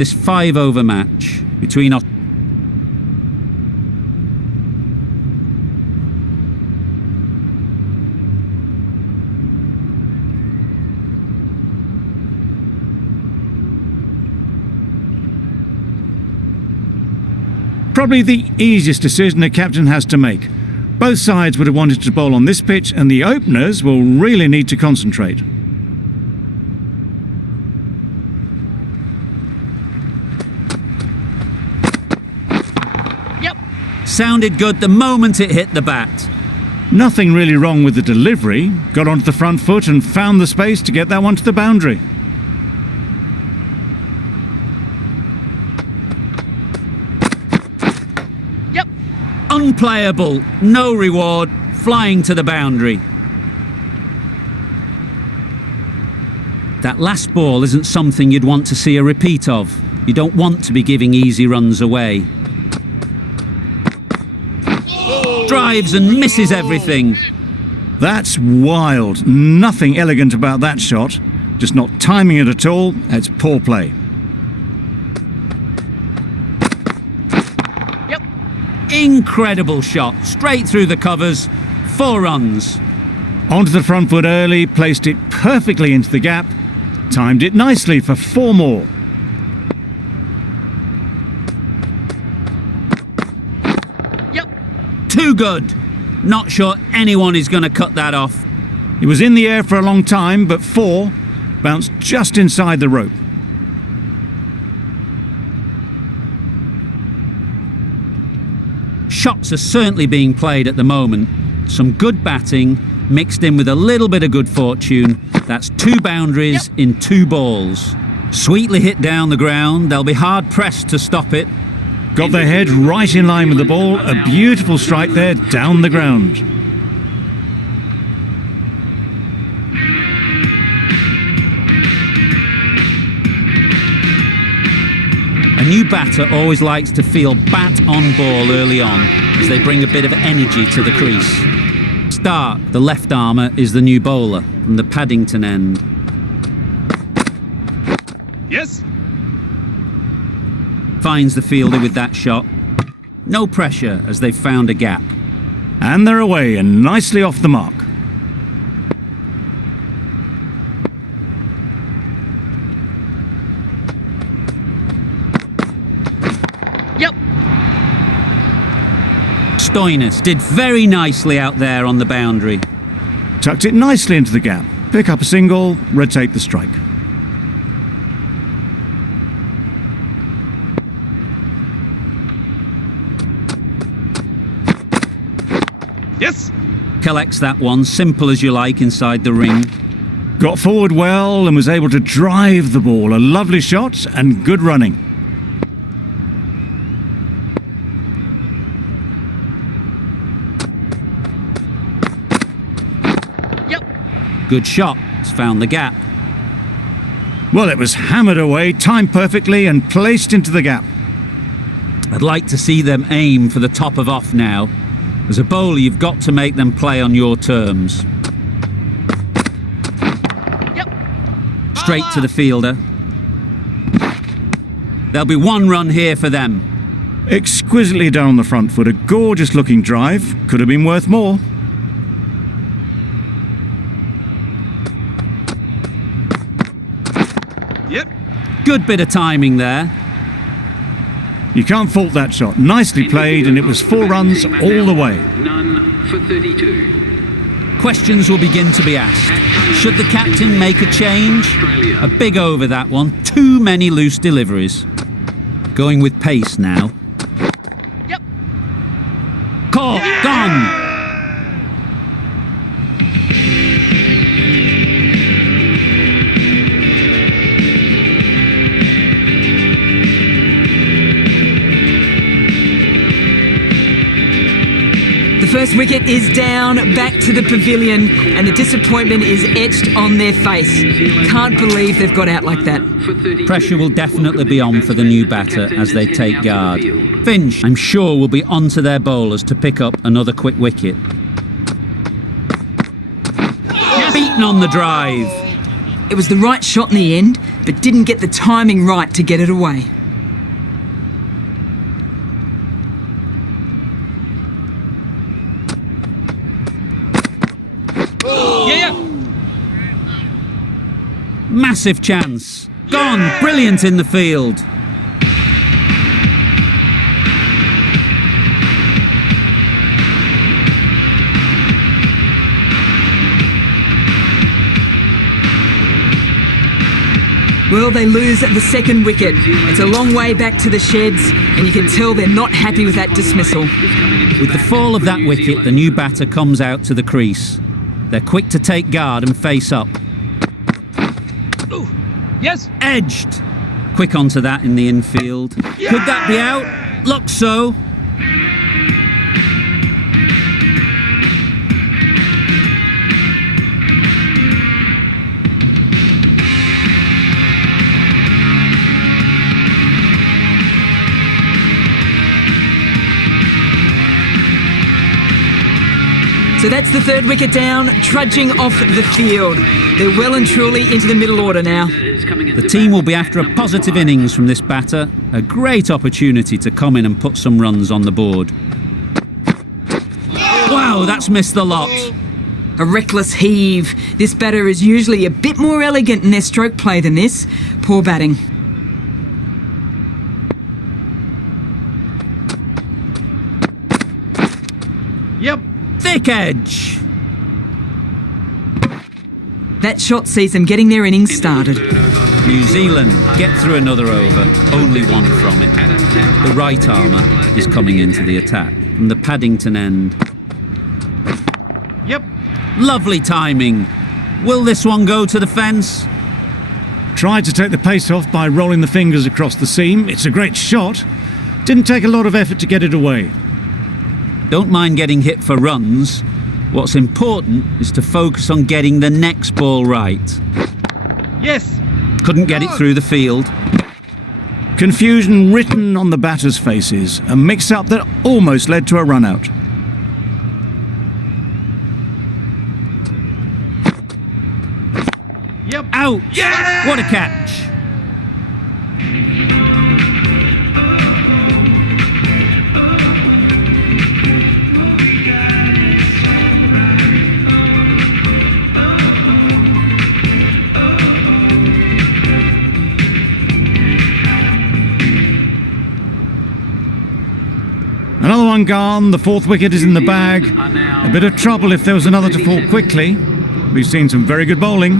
This 5-over match between us. Probably the easiest decision a captain has to make. Both sides would have wanted to bowl on this pitch, and the openers will really need to concentrate. Yep. Sounded good the moment it hit the bat. Nothing really wrong with the delivery. Got onto the front foot and found the space to get that one to the boundary. Unplayable, no reward, flying to the boundary. That last ball isn't something you'd want to see a repeat of. You don't want to be giving easy runs away. Drives and misses everything. That's wild. Nothing elegant about that shot. Just not timing it at all. It's poor play. Incredible shot, straight through the covers, 4 runs. Onto the front foot early, placed it perfectly into the gap, timed it nicely for 4 more. Yep. Too good. Not sure anyone is going to cut that off. It was in the air for a long time, but 4 bounced just inside the rope. Shots are certainly being played at the moment. Some good batting mixed in with a little bit of good fortune. That's 2 boundaries in 2 balls. Sweetly hit down the ground. They'll be hard pressed to stop it. Got their head right in line with the ball. A beautiful strike there down the ground. A new batter always likes to feel bat on ball early on as they bring a bit of energy to the crease. Stark, the left armour, is the new bowler from the Paddington end. Yes. Finds the fielder with that shot. No pressure as they've found a gap. And they're away and nicely off the mark. Stoinis did very nicely out there on the boundary. Tucked it nicely into the gap. Pick up a single, rotate the strike. Yes. Collects that one, simple as you like, inside the ring. Got forward well and was able to drive the ball. A lovely shot and good running. Good shot, it's found the gap. Well, it was hammered away, timed perfectly and placed into the gap. I'd like to see them aim for the top of off now. As a bowler, you've got to make them play on your terms. Straight to the fielder. There'll be 1 run here for them. Exquisitely done on the front foot. A gorgeous looking drive. Could have been worth more. Yep. Good bit of timing there. You can't fault that shot. Nicely played, and it was 4 runs all the way. None for 32. Questions will begin to be asked. Should the captain make a change? A big over that one. Too many loose deliveries. Going with pace now. Yep. Caught. Gone. The first wicket is down, back to the pavilion, and the disappointment is etched on their face. Can't believe they've got out like that. Pressure will definitely be on for the new batter as they take guard. Finch, I'm sure, will be onto their bowlers to pick up another quick wicket. Beaten on the drive. It was the right shot in the end, but didn't get the timing right to get it away. Yeah. Massive chance. Gone. Brilliant in the field. Well, they lose at the second wicket. It's a long way back to the sheds, and you can tell they're not happy with that dismissal. With the fall of that wicket, the new batter comes out to the crease. They're quick to take guard and face up. Ooh. Yes. Edged. Quick onto that in the infield. Could that be out? Looks so. So that's the third wicket down, trudging off the field. They're well and truly into the middle order now. The team will be after a positive innings from this batter. A great opportunity to come in and put some runs on the board. Wow, that's missed the lot. A reckless heave. This batter is usually a bit more elegant in their stroke play than this. Poor batting. Yep. Thick edge. That shot sees them getting their innings started. New Zealand get through another over, only one from it. The right armour is coming into the attack from the Paddington end. Yep. Lovely timing. Will this one go to the fence? Tried to take the pace off by rolling the fingers across the seam. It's a great shot. Didn't take a lot of effort to get it away. Don't mind getting hit for runs. What's important is to focus on getting the next ball right. Yes. Couldn't get it through the field. Confusion written on the batters' faces. A mix-up that almost led to a run-out. Yep. Out! Yeah! What a catch! Another one gone, the fourth wicket is in the bag. A bit of trouble if there was another to fall quickly. We've seen some very good bowling.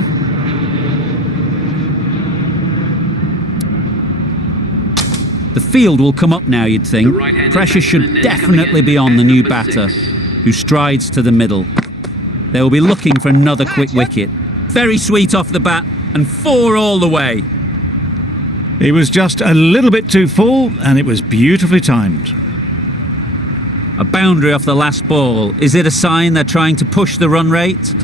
The field will come up now, you'd think. Pressure should definitely be on the new batter, who strides to the middle. They will be looking for another quick wicket. Very sweet off the bat, and 4 all the way. He was just a little bit too full, and it was beautifully timed. A boundary off the last ball. Is it a sign they're trying to push the run rate?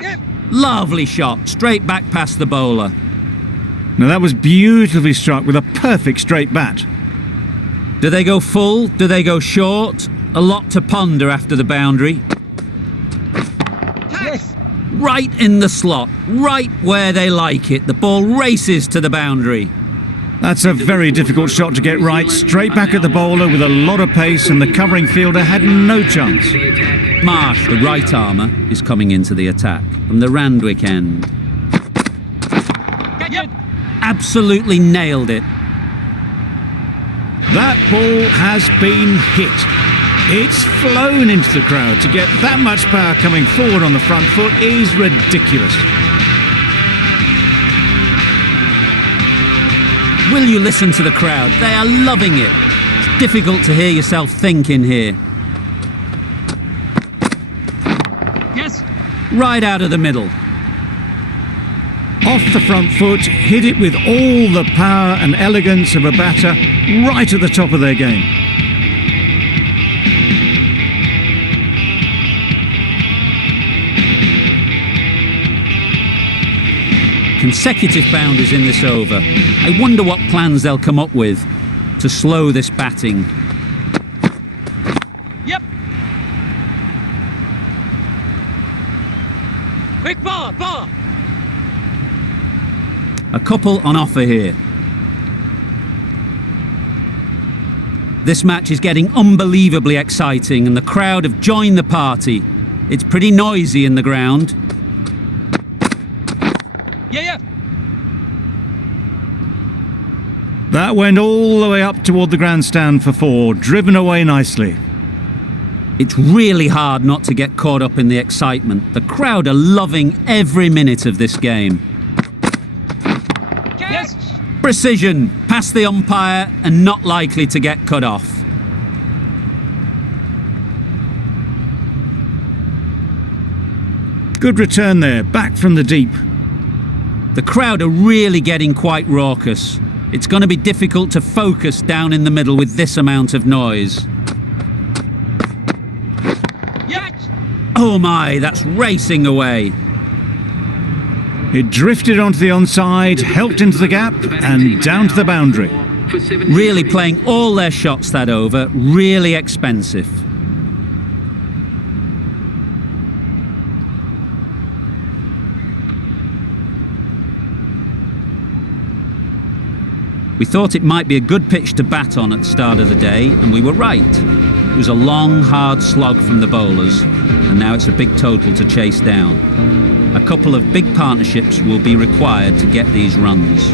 Yep. Lovely shot, straight back past the bowler. Now that was beautifully struck with a perfect straight bat. Do they go full? Do they go short? A lot to ponder after the boundary. Yes. Right in the slot, right where they like it. The ball races to the boundary. That's a very difficult shot to get right. Straight back at the bowler with a lot of pace, and the covering fielder had no chance. Marsh, the right armour, is coming into the attack from the Randwick end. Yep. Absolutely nailed it. That ball has been hit. It's flown into the crowd. To get that much power coming forward on the front foot is ridiculous. Will you listen to the crowd? They are loving it. It's difficult to hear yourself think in here. Yes. Right out of the middle. Off the front foot, hit it with all the power and elegance of a batter right at the top of their game. Consecutive boundaries in this over. I wonder what plans they'll come up with to slow this batting. Yep. Quick Bar. A couple on offer here. This match is getting unbelievably exciting and the crowd have joined the party. It's pretty noisy in the ground. Yeah. That went all the way up toward the grandstand for 4, driven away nicely. It's really hard not to get caught up in the excitement. The crowd are loving every minute of this game. Yes. Precision, past the umpire and not likely to get cut off. Good return there, back from the deep. The crowd are really getting quite raucous. It's going to be difficult to focus down in the middle with this amount of noise. Yes. Oh my, that's racing away. It drifted onto the onside, helped into the gap and down to the boundary. Really playing all their shots that over, really expensive. We thought it might be a good pitch to bat on at the start of the day, and we were right. It was a long, hard slog from the bowlers, and now it's a big total to chase down. A couple of big partnerships will be required to get these runs.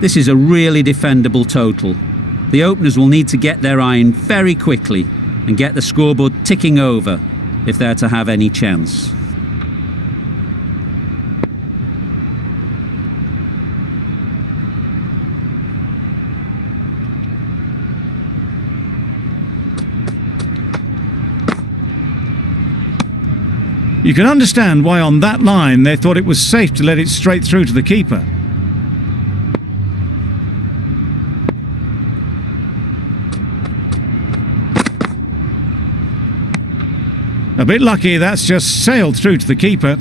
This is a really defendable total. The openers will need to get their iron very quickly and get the scoreboard ticking over if they're to have any chance. You can understand why on that line they thought it was safe to let it straight through to the keeper. A bit lucky that's just sailed through to the keeper.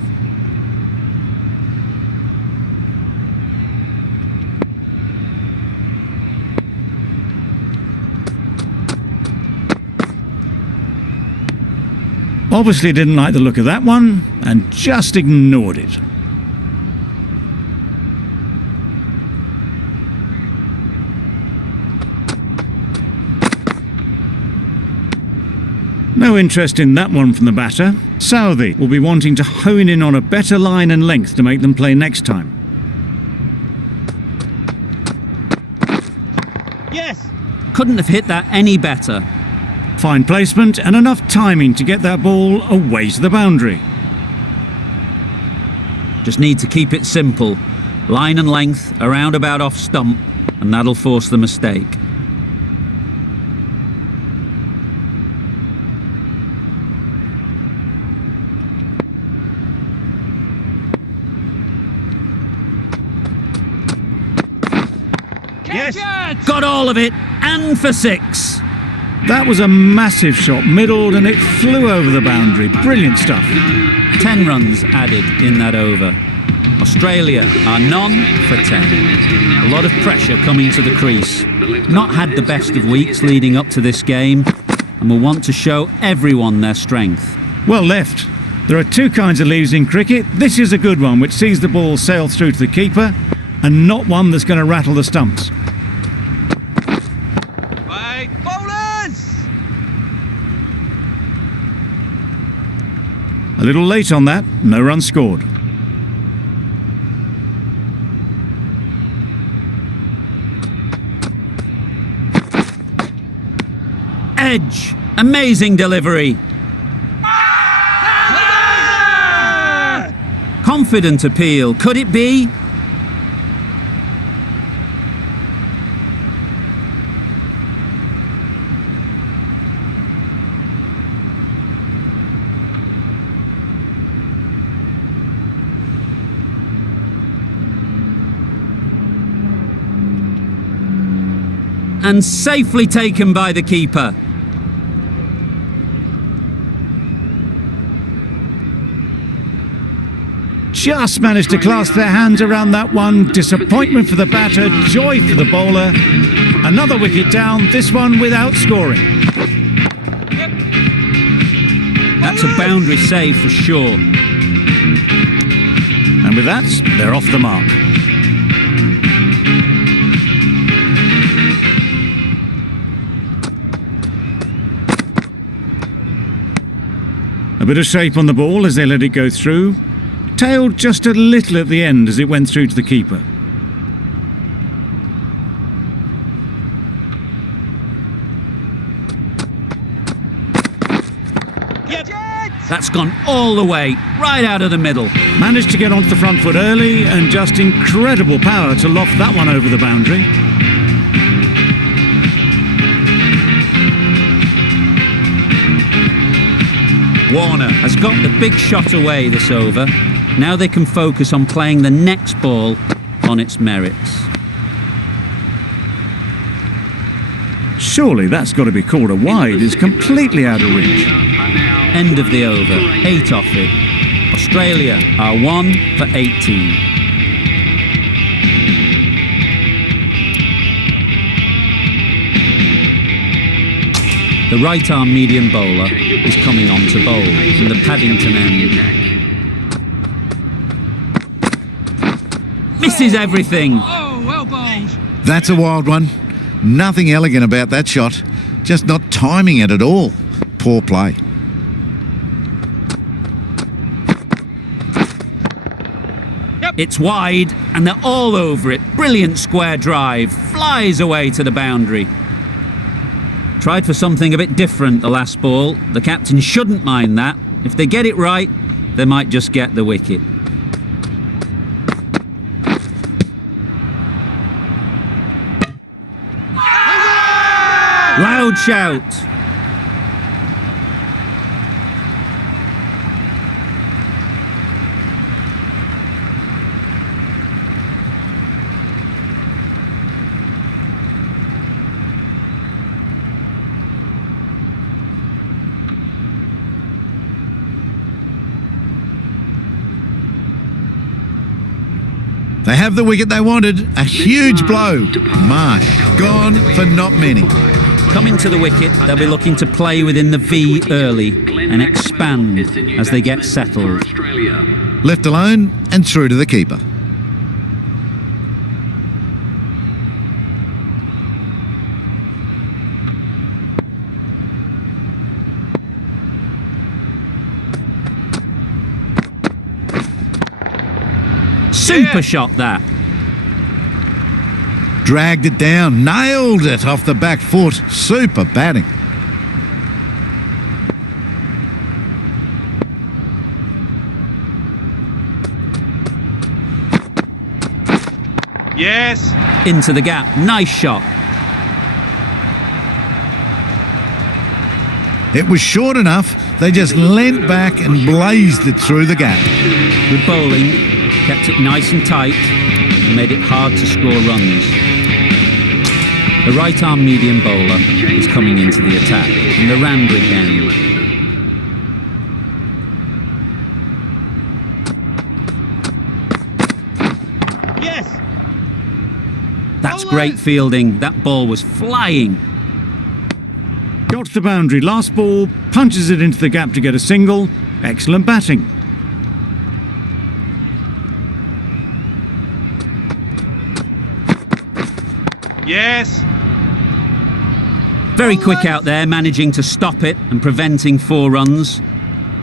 Obviously didn't like the look of that one and just ignored it. No interest in that one from the batter. Southey will be wanting to hone in on a better line and length to make them play next time. Yes. Couldn't have hit that any better. Fine placement and enough timing to get that ball away to the boundary. Just need to keep it simple. Line and length, around about off stump, and that'll force the mistake. Yes. Got all of it, and for 6. That was a massive shot, middled and it flew over the boundary. Brilliant stuff. 10 runs added in that over. Australia are none for 10. A lot of pressure coming to the crease. Not had the best of weeks leading up to this game, and will want to show everyone their strength. Well left. There are two kinds of leaves in cricket. This is a good one, which sees the ball sail through to the keeper, and not one that's going to rattle the stumps. Right. Bowlers. A little late on that, no run scored. Edge, amazing delivery. Confident appeal, could it be? and safely taken by the keeper. Just managed to clasp their hands around that one. Disappointment for the batter, joy for the bowler. Another wicket down, this one without scoring. That's a boundary save for sure. And with that, they're off the mark. A bit of shape on the ball as they let it go through. Tailed just a little at the end as it went through to the keeper. That's gone all the way, right out of the middle. Managed to get onto the front foot early and just incredible power to loft that one over the boundary. Warner has got the big shot away this over. Now they can focus on playing the next ball on its merits. Surely that's got to be called a wide. It's completely out of reach. End of the over, 8 off it. Australia are 1 for 18. The right-arm medium bowler is coming on to bowl from the Paddington end. Misses everything. Oh, well bowled. That's a wild one. Nothing elegant about that shot. Just not timing it at all. Poor play. It's wide and they're all over it. Brilliant square drive. Flies away to the boundary. Tried for something a bit different the last ball. The captain shouldn't mind that. If they get it right, they might just get the wicket. Loud shout. They have the wicket they wanted. A huge blow. Marsh gone for not many. Coming to the wicket, they'll be looking to play within the V early and expand as they get settled. Left alone and through to the keeper. Super shot that. Dragged it down, nailed it off the back foot. Super batting. Yes. Into the gap. Nice shot. It was short enough. They just leant back and blazed it through the gap. Good bowling. Kept it nice and tight and made it hard to score runs. The right-arm medium bowler is coming into the attack from the Randwick end. Yes. That's great fielding. That ball was flying. Got to the boundary. Last ball, punches it into the gap to get a single. Excellent batting. Yes. Very quick out there, managing to stop it and preventing 4 runs.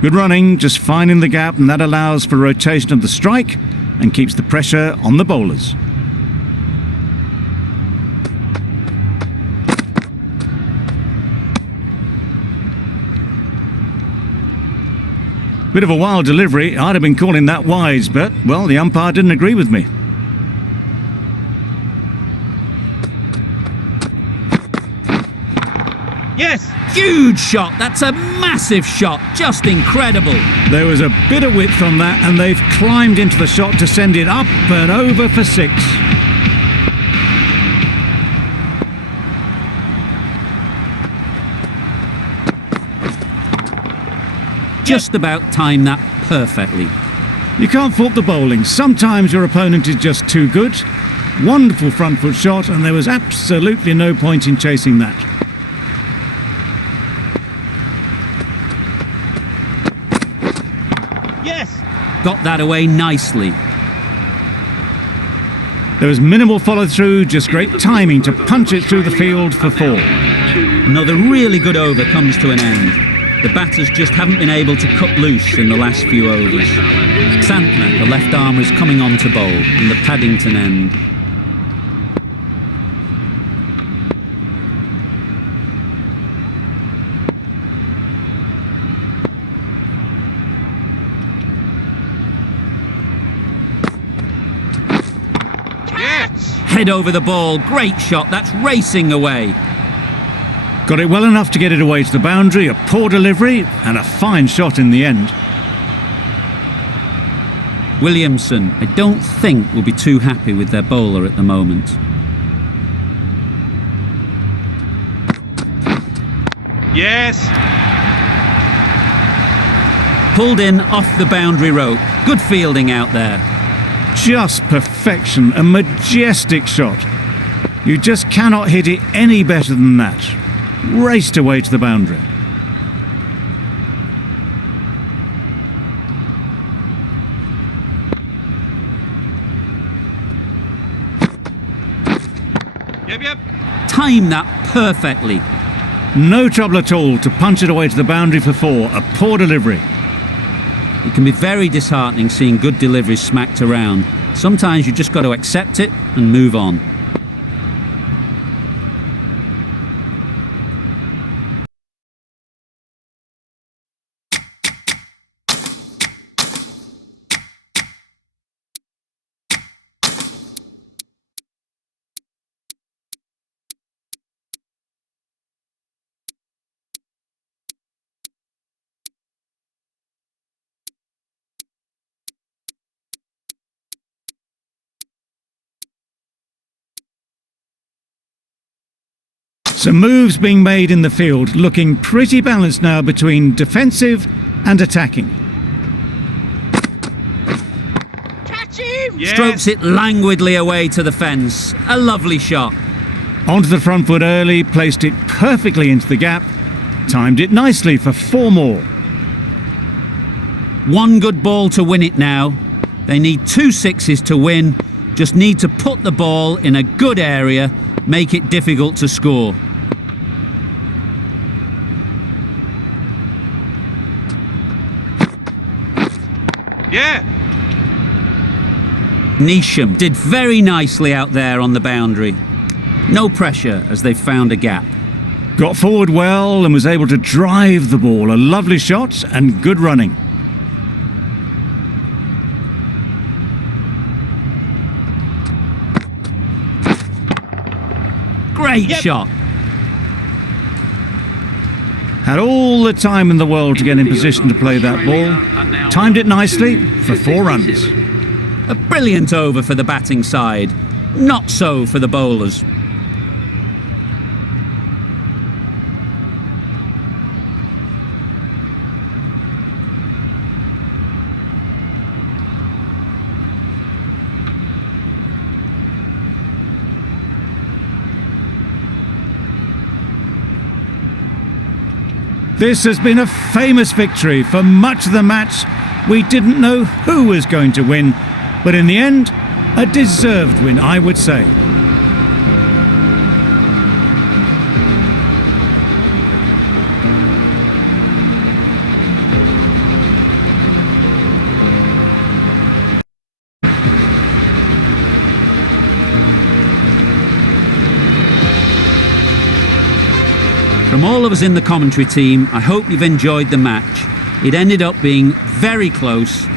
Good running, just finding the gap, and that allows for rotation of the strike and keeps the pressure on the bowlers. Bit of a wild delivery. I'd have been calling that wise, but, well, the umpire didn't agree with me. Yes. Huge shot. That's a massive shot. Just incredible. There was a bit of width on that, and they've climbed into the shot to send it up and over for 6. just about timed that perfectly. You can't fault the bowling. Sometimes your opponent is just too good. Wonderful front foot shot, and there was absolutely no point in chasing that. Yes. Got that away nicely. There was minimal follow-through, just great timing to punch it through the field for 4. Another really good over comes to an end. The batters just haven't been able to cut loose in the last few overs. Santner, the left armer, is coming on to bowl in the Paddington end. Yes. Head over the ball, great shot, that's racing away. Got it well enough to get it away to the boundary, a poor delivery, and a fine shot in the end. Williamson, I don't think, will be too happy with their bowler at the moment. Yes. Pulled in off the boundary rope. Good fielding out there. Just perfection, a majestic shot. You just cannot hit it any better than that. Raced away to the boundary. Yep. Timed that perfectly. No trouble at all to punch it away to the boundary for 4. A poor delivery. It can be very disheartening seeing good deliveries smacked around. Sometimes you just got to accept it and move on. Some moves being made in the field, looking pretty balanced now between defensive and attacking. Catch him. Yes. Strokes it languidly away to the fence. A lovely shot. Onto the front foot early, placed it perfectly into the gap, timed it nicely for 4 more. One good ball to win it now. They need 2 sixes to win. Just need to put the ball in a good area, make it difficult to score. Yeah. Neesham did very nicely out there on the boundary. No pressure as they found a gap. Got forward well and was able to drive the ball. A lovely shot and good running. Great shot. Had all the time in the world to get in position to play that ball. Timed it nicely for 4 runs. A brilliant over for the batting side. Not so for the bowlers. This has been a famous victory. For much of the match, we didn't know who was going to win, but in the end, a deserved win, I would say. From all of us in the commentary team, I hope you've enjoyed the match. It ended up being very close